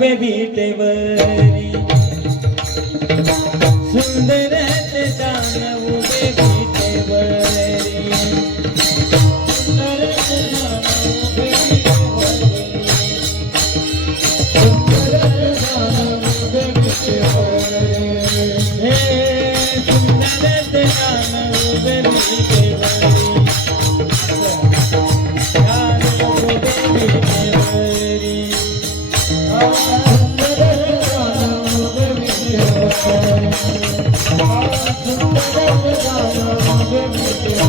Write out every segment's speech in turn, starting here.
पे बीटे बरी सुंदर जानव बीटे सुंदर बीटे सुंदर बीटे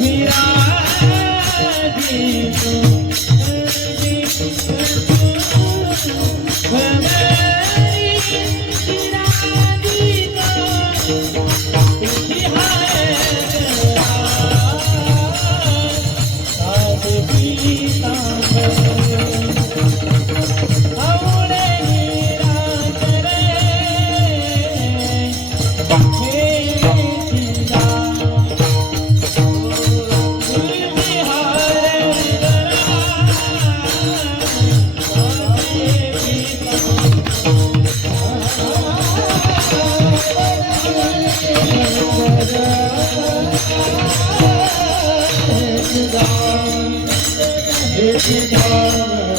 Mira, dito. 不怕。